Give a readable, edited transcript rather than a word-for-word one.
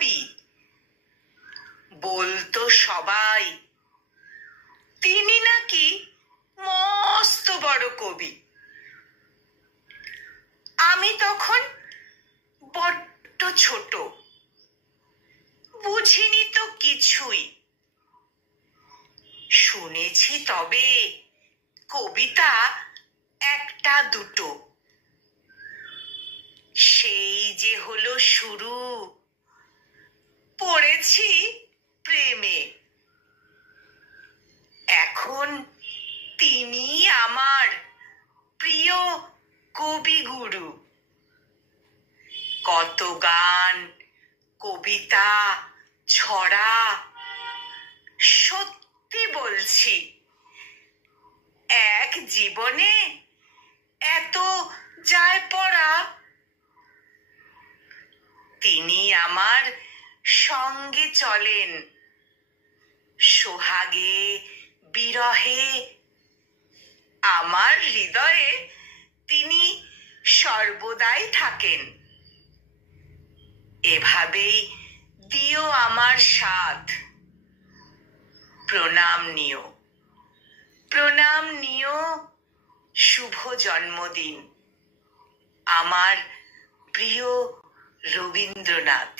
কবি, বলতো সবাই তিনি নাকি মস্ত বড় কবি। আমি তখন বড্ড ছোট, বুঝিনি তো কিছুই। শুনেছি তবে কবিতা একটা দুটো, সেই যে হলো শুরু, পড়েছি প্রেমে। এখন তিনি আমার প্রিয় কবিগুরু। কত গান, কবিতা, ছড়া, সত্যি বলছি এক জীবনে এত যায় পড়া। তিনি আমার সঙ্গে চলেন সোহাগে বিরহে। আমার হৃদয়ে তিনি সর্বদাই থাকেন। এভাবেই দিও আমার সাথ। প্রণাম নিও, প্রণাম নিও, শুভ জন্মদিন আমার প্রিয় রবীন্দ্রনাথ।